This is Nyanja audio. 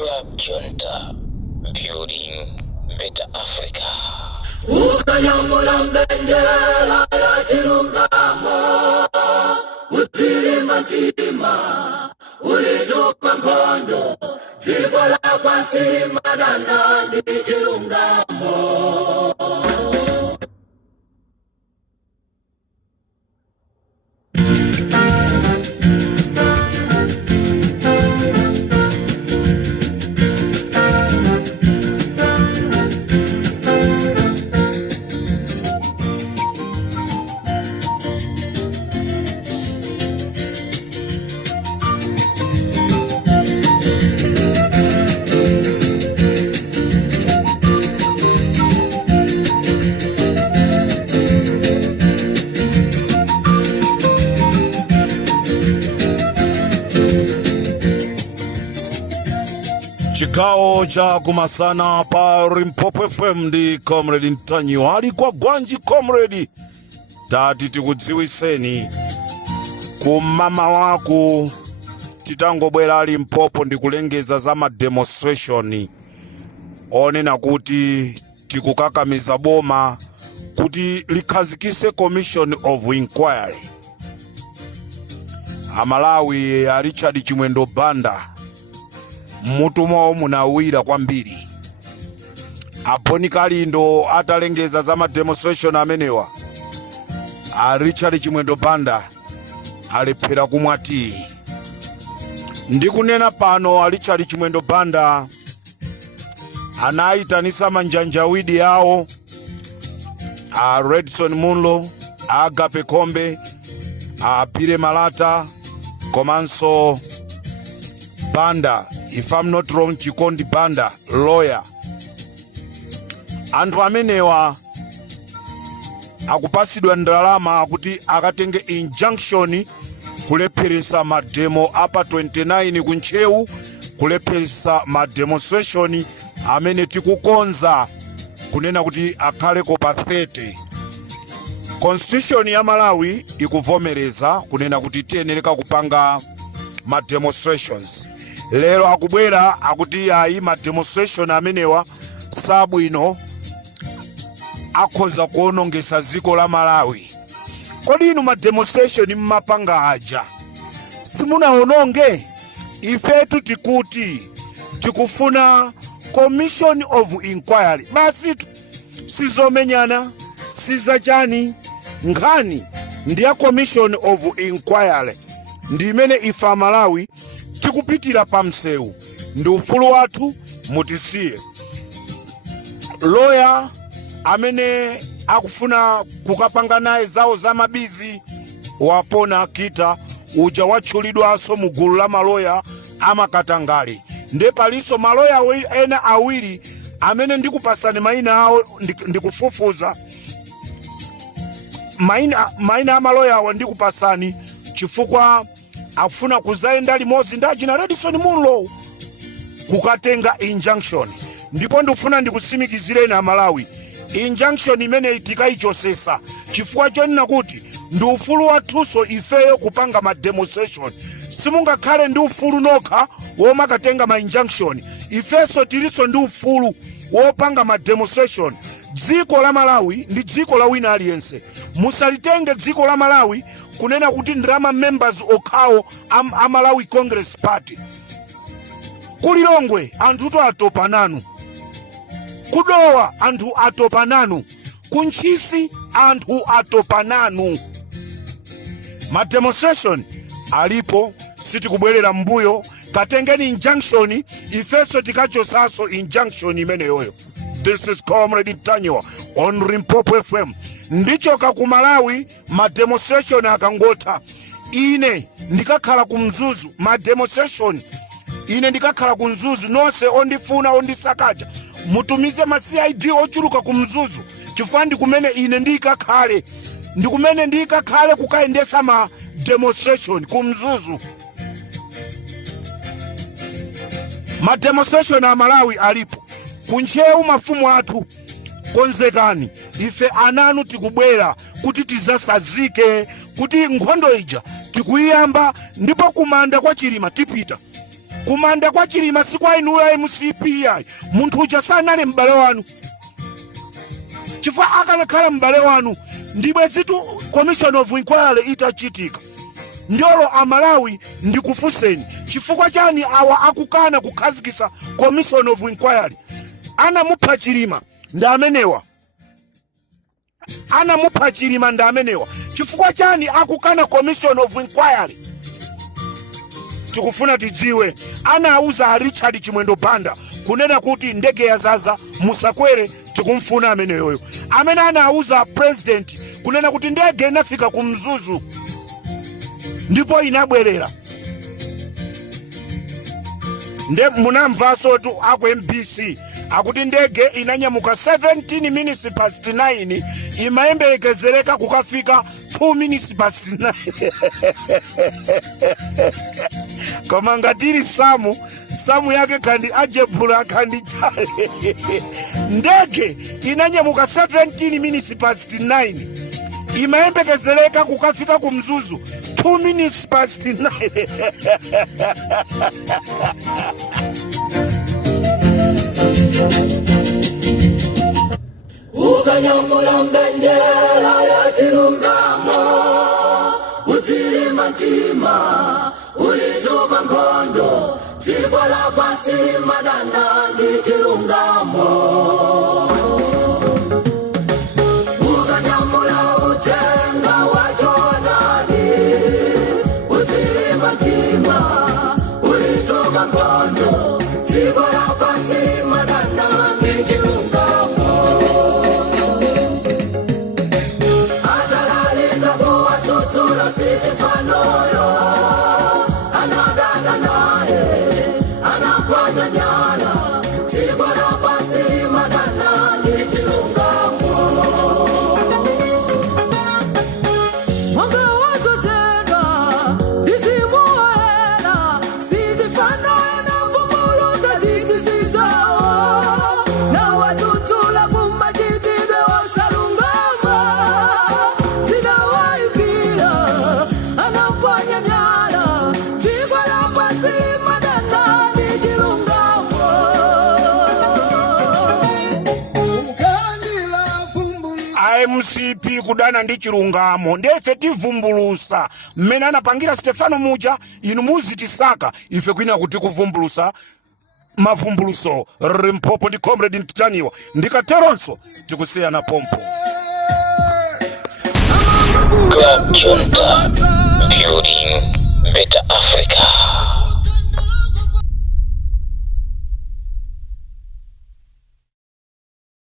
Club Junta, building better Africa. Ukanyamula mbendera ya Chilungamo, utili matima, ulitupa mkondo, ziko la pasiri madana ni Chilungamo. Chigawo cha Masana pa Limpopo FM ndi Comrade Mtanyiwa ali kwa gwanji Comrade tati tikudziwiseni kumama wako titangobwera Limpopo ndi kulengeza za ma demonstration onena kuti tikukakamiza boma kuti likhazikise commission of inquiry. Malawi a Richard Chimwendo Banda mutumo munawira kwambiri. Aponi Kalindo atalengeza za ma demonstration amenewa. A Richard Chimwendo Banda alephera kumwati. Ndikunena pano a Richard Chimwendo Banda anaitanisa manjanjawidi yao a Redson Munlo, a Agape Kombe, a Pire Malata, komanso Banda, if I'm not wrong, Chikondi Banda, lawyer. Anthu amenewa akupasidwa ndalama akuti akatenge injunction kulepheresa mademo apa 29 kunchewu, kulepheresa mademonstration amene tikukonza kunena kuti akhale pa 30. Constitution ya Malawi ikuvomereza kunena kuti tiyenereka kupanga ma demonstrations. Lero akubwera akuti ayi ma demonstration amenewa sabwino akhoza kuonongesa ziko la Malawi. Kodi inu ma demonstration mmapanga aja simunaononge? Ifetu tikuti tikufuna commission of inquiry. Basi sizomenyana sizachani nkhani ndiya commission of inquiry ndimene ifa Malawi tikupitira pamsewu ndi ufulu wathu mutisiye. Lawyer amene akufuna kukapanga naye zawo za mabizi wapona kita uja watchulidwaso mu gulu la maloya amakatangale. Nde paliso maloya ena awiri amene ndikupasani maina awo ndikufufuza maina amaloya awo ndikupasani chifukwa afuna kuzayenda limodzi ndachina Redson Munlo kukatenga injunction. Ndipo ndifuna ndikusimikizireni a Malawi injunction imene tikaichosesa chifukwa chonena kuti ndi ufulu wathuso ifeyo kupanga ma demonstration. Simungakhale ndi ufulu nokha womakatenga ma injunction, ifeso tiliso ndi ufulu wopanga ma demonstration. Dziko la Malawi ndi dziko la wina aliyense. Musalitenge dziko la Malawi kunena kuti ndrama members okhawo a Malawi Congress Party. Kulilongwe anthu to atopa nanu, kudowa anthu atopa nanu, kunchisi anthu atopa nanu. Ma demonstration alipo, sitikubwerera mbuyo. Katengeni injunction, ifeso tikachosaso injunction imeneyoyo. This is Comrade Mtanyiwa on Limpopo FM. Ndichoka ku Malawi ma demonstration akangota. Ine ndikakhala kumzuzu ma demonstration. Ine ndikakhala kumzuzu nonse ondifuna ondisakaja. Mutumize ma CID ochuluka kumzuzu. Chifukwa ndikumene ine ndikakhale. Ndikumene ndikakhale kukaendesa ma demonstration kumzuzu. Ma demonstration a Malawi alipo. Kunchewu mafumu athu konzekani. Ife ananu tikubwera kuti tizasazike, kuti nkhondo ija tikuyamba ndipo kumanda kwa chilima tipita. kumanda kwa chilima sikwa inuyo MCP yayi munthu uja sanali m'bale wanu chifukwa akanakhala m'bale wanu ndibwe zitu commission of inquiry itachitika ndiolo amalawi ndikufunseni chifukwa chani awa akukana kukhazikitsa commission of inquiry anamupha chilima ndi amenewa chifukwa chani akukana commission of inquiry tikufuna tidziwe anauza Richard Chimwendo Banda kunena kuti ndege ya Zaza musakwere tikumfuna ameneyoyo amene anauza president kunena kuti ndege inafika kumzuzu ndipo inabwerera nde munamvaso tu aku MBC akuti ndege inanyamuka 17 minutes past 9 imayembekezereka kukafika 2 minutes past 9 koma ngatiri samu yake kandi ajebula kandi chale ndege inanyamuka 17 minutes past 9 imayembekezereka kukafika kumzuzu 2 minutes past 9 ukanyamula mbendera ya chilungamo utilima ntima ulitupa nkhondo dziko lapansi limadana ndi chilungamo ukanyamula utenga wa choonadi utilima ntima ulitupa nkhondo dziko lapansi limadana ndi chilungamo atalalika kuwatutsula sitifanoyo anadana naye anakwata nyala dziko lapansi limadana ndi chilungamo mwanga watotenda ndizimuwela sitifanoyo na vumbuluta zitizizao na watutsula kumachitidwe wasalungama zinawaipila anakwanya nyala dziko lapansi limadana ndi chilungamo MCP kudana ndi chilungamo ndefe tivumbulusa mmene anapangira Stefano muja inu muzitisaka ife kwina kuti kuvumbulusa mavumbuluso Limpopo ndi Comrade Mtanyiwa ndikateronso tikusiyana pompo Club Junta, building better Africa.